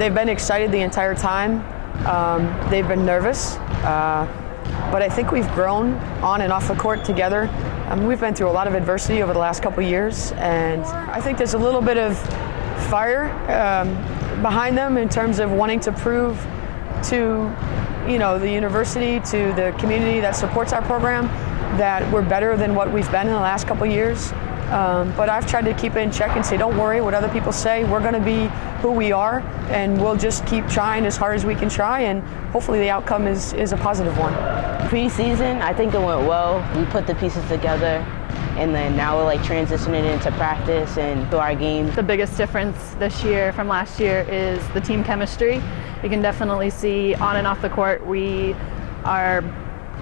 They've been excited the entire time. They've been nervous, but I think we've grown on and off the court together. We've been through a lot of adversity over the last couple of years, and I think there's a little bit of fire behind them in terms of wanting to prove to the university, to the community that supports our program, that we're better than what we've been in the last couple of years. But I've tried to keep it in check and say, don't worry what other people say. We're going to be who we are, and we'll just keep trying as hard as we can try, and hopefully the outcome is a positive one. Preseason, I think it went well. We put the pieces together, and then now we're transitioning into practice and to our games. The biggest difference this year from last year is the team chemistry. You can definitely see on and off the court we are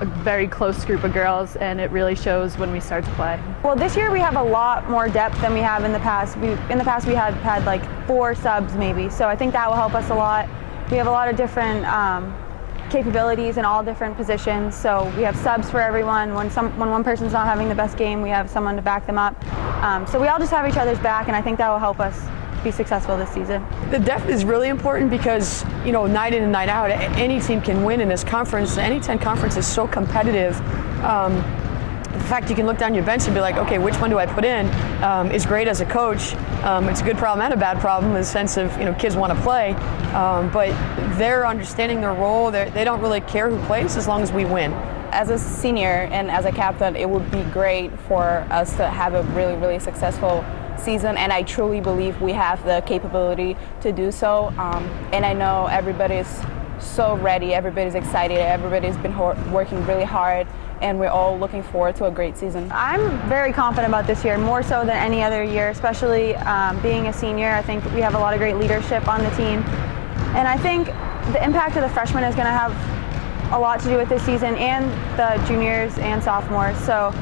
a very close group of girls, and it really shows when we start to play. Well, this year we have a lot more depth than we have in the past. In the past we had 4 subs maybe, so I think that will help us a lot. We have a lot of different capabilities in all different positions, so we have subs for everyone. When one person's not having the best game, we have someone to back them up. So we all just have each other's back, and I think that will help us be successful this season. The depth is really important because, night in and night out, any team can win in this conference. The NE10 conference is so competitive. In fact, you can look down your bench and be like, okay, which one do I put in? Is great as a coach. It's a good problem and a bad problem in the sense of, kids want to play, but they're understanding their role. They don't really care who plays as long as we win. As a senior and as a captain, it would be great for us to have a really, really successful season, and I truly believe we have the capability to do so. And I know everybody's so ready, everybody's excited, everybody's been working really hard, and we're all looking forward to a great season. I'm very confident about this year, more so than any other year, especially being a senior. I think we have a lot of great leadership on the team, and I think the impact of the freshmen is going to have a lot to do with this season, and the juniors and sophomores. So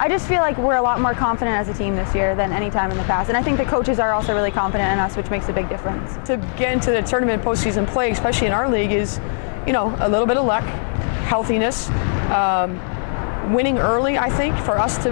I just feel like we're a lot more confident as a team this year than any time in the past. And I think the coaches are also really confident in us, which makes a big difference. To get into the tournament postseason play, especially in our league, is, a little bit of luck, healthiness, winning early, I think, for us to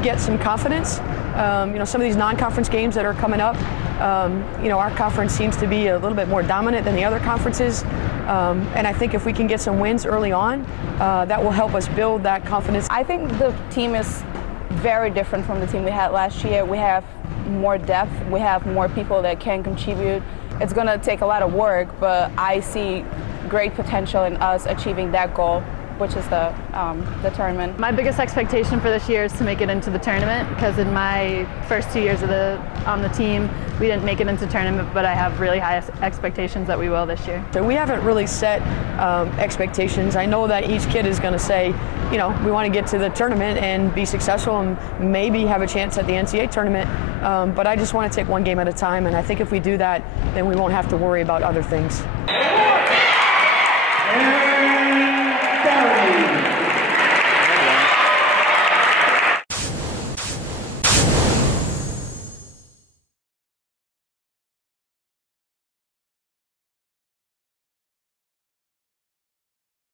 get some confidence. Some of these non-conference games that are coming up, our conference seems to be a little bit more dominant than the other conferences. And I think if we can get some wins early on, that will help us build that confidence. I think the team is very different from the team we had last year. We have more depth, we have more people that can contribute. It's going to take a lot of work, but I see great potential in us achieving that goal, which is the tournament. My biggest expectation for this year is to make it into the tournament, because in my first 2 years on the team, we didn't make it into tournament, but I have really high expectations that we will this year. So we haven't really set expectations. I know that each kid is going to say, we want to get to the tournament and be successful and maybe have a chance at the NCAA tournament, but I just want to take one game at a time, and I think if we do that, then we won't have to worry about other things.